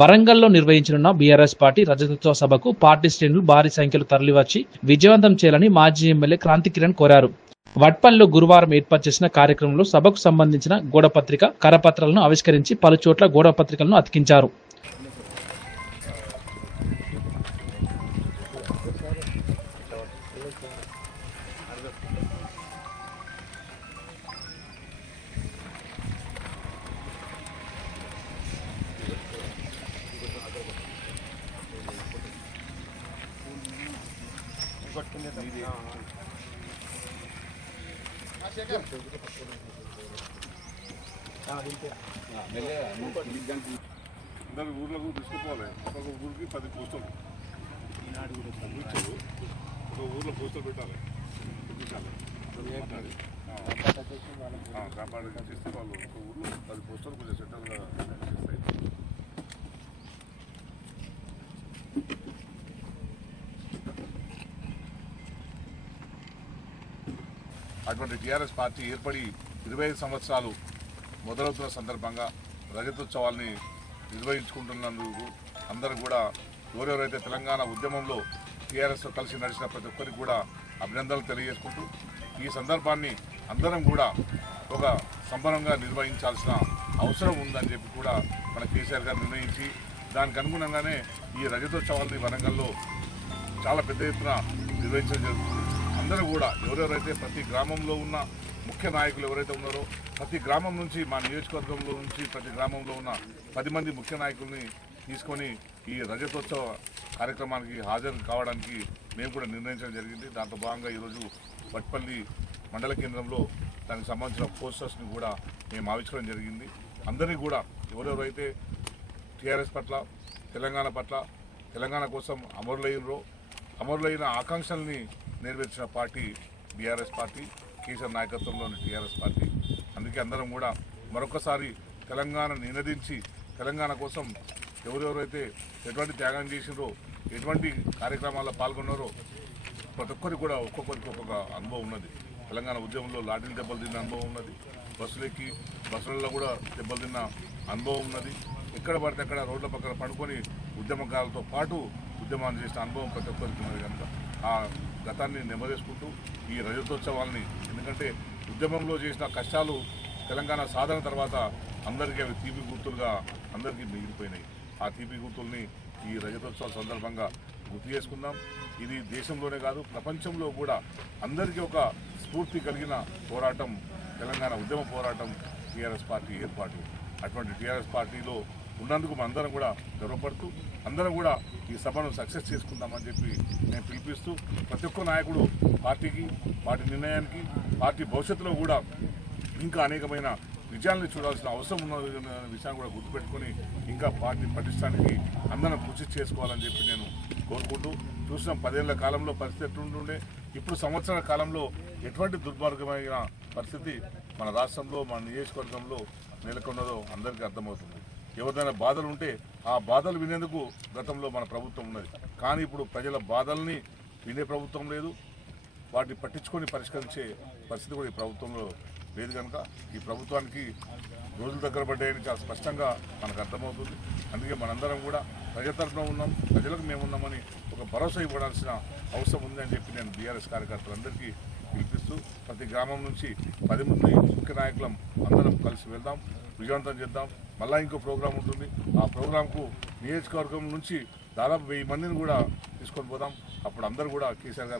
వరంగల్లో నిర్వహించనున్న BRS party రజతోత్సవ సభకు పార్టీ శ్రేణులు భారీ సంఖ్యలో తరలివచ్చి విజయవంతం చేయాలని మాజీ ఎమ్మెల్యే క్రాంతి కిరణ్ కోరారు. వట్పల్లిలో గురువారం ఏర్పాటు చేసిన కార్యక్రమంలో సభకు సంబంధించిన గోడపత్రిక, కరపత్రాలను ఆవిష్కరించి పలుచోట్ల గోడపత్రికలను అతికించారు. అందరు ఊర్లకు తీసుకుపోవాలి. ఒక ఊరికి 10 పోస్టులు ఒక ఊర్లో పోస్టులు పెట్టాలి. కాపాడు చేస్తే వాళ్ళు ఒక ఊర్లో 10 పోస్టులు కొంచెం సెంటర్గా చేస్తాయి. అటువంటి టీఆర్ఎస్ పార్టీ ఏర్పడి 25 సంవత్సరాలు మొదలవుతున్న సందర్భంగా రజతోత్సవాల్ని నిర్వహించుకుంటున్నందుకు అందరూ కూడా ఎవరెవరైతే తెలంగాణ ఉద్యమంలో టీఆర్ఎస్తో కలిసి నడిచిన ప్రతి ఒక్కరికి కూడా అభినందనలు తెలియజేసుకుంటూ ఈ సందర్భాన్ని అందరం కూడా ఒక సంబరంగా నిర్వహించాల్సిన అవసరం ఉందని చెప్పి కూడా మన కేసీఆర్ గారు నిర్ణయించి దానికి అనుగుణంగానే ఈ రజతోత్సవాల్ని వరంగల్లో చాలా పెద్ద ఎత్తున నిర్వహించడం జరుగుతుంది. అందరూ కూడా ఎవరెవరైతే ప్రతి గ్రామంలో ఉన్న ముఖ్య నాయకులు ఎవరైతే ఉన్నారో ప్రతి గ్రామం నుంచి మా నియోజకవర్గంలో నుంచి ప్రతి గ్రామంలో ఉన్న 10 మంది ముఖ్య నాయకుల్ని తీసుకొని ఈ రజతోత్సవ కార్యక్రమానికి హాజరు కావడానికి మేము కూడా నిర్ణయించడం జరిగింది. దాంతో భాగంగా ఈరోజు వట్పల్లి మండల కేంద్రంలో దానికి సంబంధించిన పోస్టర్స్ని కూడా మేము ఆవిష్కరణ జరిగింది. అందరినీ కూడా ఎవరెవరైతే టీఆర్ఎస్ పట్ల తెలంగాణ కోసం అమరులైన ఆకాంక్షల్ని నెరవేర్చిన పార్టీ బీఆర్ఎస్ పార్టీ, కేసీఆర్ నాయకత్వంలోని టీఆర్ఎస్ పార్టీ. అందుకే అందరం కూడా మరొకసారి తెలంగాణ నినదించి తెలంగాణ కోసం ఎవరెవరైతే ఎటువంటి త్యాగం చేసినారో ఎటువంటి కార్యక్రమాల్లో పాల్గొన్నారో ప్రతి ఒక్కరికి కూడా ఒక్కొక్కరికి ఒక్కొక్క అనుభవం ఉన్నది. తెలంగాణ ఉద్యమంలో లాఠీలు దెబ్బలు తిన్న అనుభవం ఉన్నది. బస్సులలో కూడా దెబ్బలు తిన్న అనుభవం ఉన్నది. ఎక్కడ పడితే అక్కడ రోడ్ల పక్కన పడుకొని ఉద్యమకాలతో పాటు ఉద్యమాన్ని చేసిన అనుభవం ప్రతి ఒక్కరికి ఉన్నది. కనుక ఆ గతాన్ని నెమరేసుకుంటూ ఈ రజతోత్సవాల్ని, ఎందుకంటే ఉద్యమంలో చేసిన కష్టాలు తెలంగాణ సాధన తర్వాత అందరికీ అవి తీపి గుర్తులుగా అందరికీ మిగిలిపోయినాయి. ఆ తీపి గుర్తుల్ని ఈ రజతోత్సవం సందర్భంగా గుర్తు చేసుకుందాం. ఇది దేశంలోనే కాదు ప్రపంచంలో కూడా అందరికీ ఒక స్ఫూర్తి కలిగిన పోరాటం తెలంగాణ ఉద్యమ పోరాటం టీఆర్ఎస్ పార్టీ ఏర్పాటు. అటువంటి టీఆర్ఎస్ పార్టీలో ఉన్నందుకు మనందరం కూడా గర్వపడుతూ అందరం కూడా ఈ సభను సక్సెస్ చేసుకుందామని చెప్పి నేను పిలిపిస్తూ ప్రతి ఒక్క నాయకుడు పార్టీకి, పార్టీ నిర్ణయానికి, పార్టీ భవిష్యత్తులో కూడా ఇంకా అనేకమైన విజయాలను చూడాల్సిన అవసరం ఉన్న విషయాన్ని కూడా గుర్తుపెట్టుకొని ఇంకా పార్టీ పటిష్టానికి అందరం కృషి చేసుకోవాలని చెప్పి నేను కోరుకుంటూ చూసిన 10 ఏళ్ల కాలంలో పరిస్థితి ఎట్లుంటుండే, ఇప్పుడు సంవత్సరాల కాలంలో ఎటువంటి దుర్మార్గమైన పరిస్థితి మన రాష్ట్రంలో మన నియోజకవర్గంలో నెలకొన్నదో అందరికీ అర్థమవుతుంది. ఎవరిదైనా బాధలు ఉంటే ఆ బాధలు వినేందుకు గతంలో మన ప్రభుత్వం ఉన్నది. కానీ ఇప్పుడు ప్రజల బాధల్ని వినే ప్రభుత్వం లేదు, వాటిని పట్టించుకొని పరిష్కరించే పరిస్థితి కూడా ఈ ప్రభుత్వంలో లేదు. కనుక ఈ ప్రభుత్వానికి రోజులు దగ్గర పడ్డాయని చాలా స్పష్టంగా మనకు అర్థమవుతుంది. అందుకే మనందరం కూడా ప్రజల తరఫున ఉన్నాం, ప్రజలకు మేము ఉన్నామని ఒక భరోసా ఇవ్వాల్సిన అవసరం ఉందని చెప్పి నేను బీఆర్ఎస్ కార్యకర్తలందరికీ పిలిపిస్తూ ప్రతి గ్రామం నుంచి 10 మంది ముఖ్య నాయకులం అందరం కలిసి వెళ్దాం, విజయవంతం చేద్దాం. మళ్ళీ ఇంకో ప్రోగ్రాం ఉంటుంది. ఆ ప్రోగ్రాంకు నియోజకవర్గం నుంచి దాదాపు 1000 మందిని కూడా తీసుకొని పోదాం. అప్పుడు అందరూ కూడా కేసీఆర్ గారు